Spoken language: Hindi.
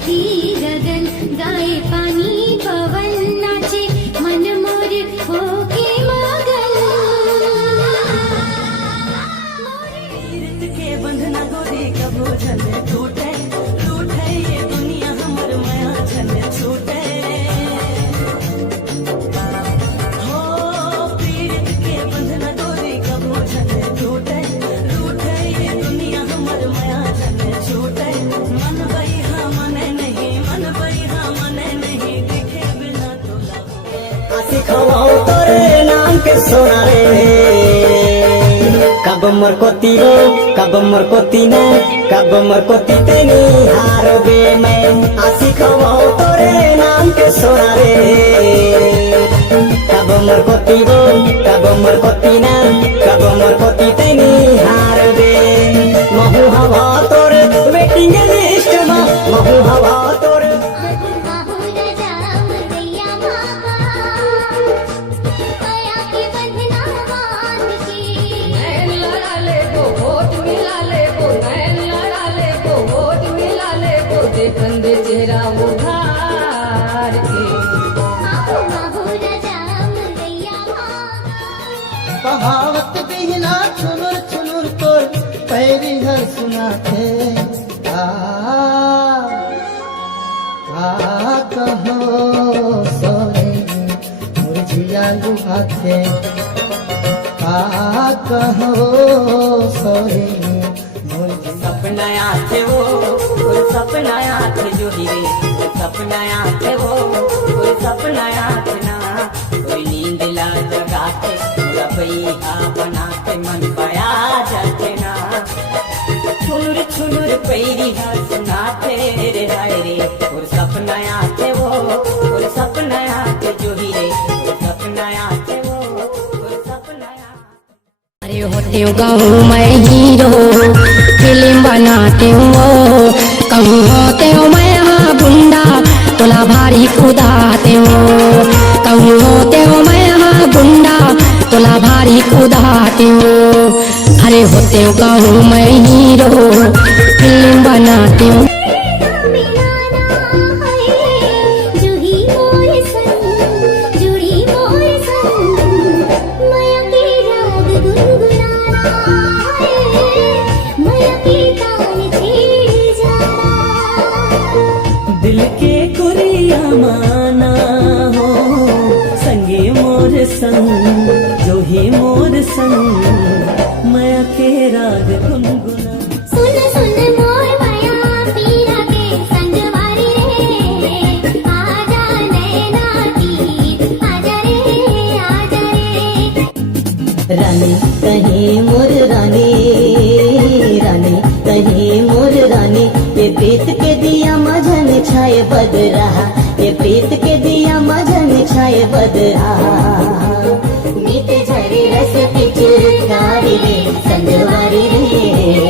पृथ्वी गगन गाए पानी पवन नाचे मन मोर होके मगन। तीरथ के बंधना गोरी कबो झल टूटे टूटे ये दुनिया हमर माया झल छूटे। हो तीरथ के बंधना गोरी कबो झल टूटे टूटे ये दुनिया हमर माया झल छूटे। मन बइहा मने नहीं मन बइहा मने नहीं देखे बिना तोला सिखवाओ तोरे नाम के सोना रे कब मर कोती रो कब मर कोती ने कब मर कोती तेनी हारो बे मैं सिखवाओ तोरे नाम के सोना रे कब मर कोती रो कब मर कोती ने कब मर कोती तेनी हार बे। महू हवा तोरे वेटिंग लिस्ट में महू हवा तोरे कंधे चेहरा उधार के कहावत बिहना छुनुर छुनुर तोर पैरी हर सुनाते कहो सोरे मुरझिया लुभाते कहो सोरे सपना आते वो कोई सपना आते जो हीरे सपना आते वो कोई सपना आते ना कोई नींद ला जगाते रबैया बनाते मन पाया जाते ना छुनुर छुनुर पैरी सुनाते रे हाय रे और सपना आते वो और सपना आते जो हीरे सपना आते वो और सपना अरे होते हो गाँव मैं हीरो फिल्म बनाते हो कहूँ होते हो मैं हाँ गुंडा तोला भारी खुदाते हो कहूँ होते हो मैं हाँ गुंडा तोला भारी खुदाते हो। अरे होते हो गाँव मैं हीरो फिल्म बनाते हो। दिल के कुरिया माना हो संगे मोर संग जो ही मोर संग माया के राग गुनगुना। सुन सुन मोर माया पीरा के संगवारी रे आजा नैना तीर आजा रे रानी कहीं मोर रानी रानी कहीं मोर रानी ये प्रीत के दिया मझन छाए बद रहा ये प्रीत के दिया मझन छाए बद रहा। मीठे झरे रस पिचकारी रे संगवारी रे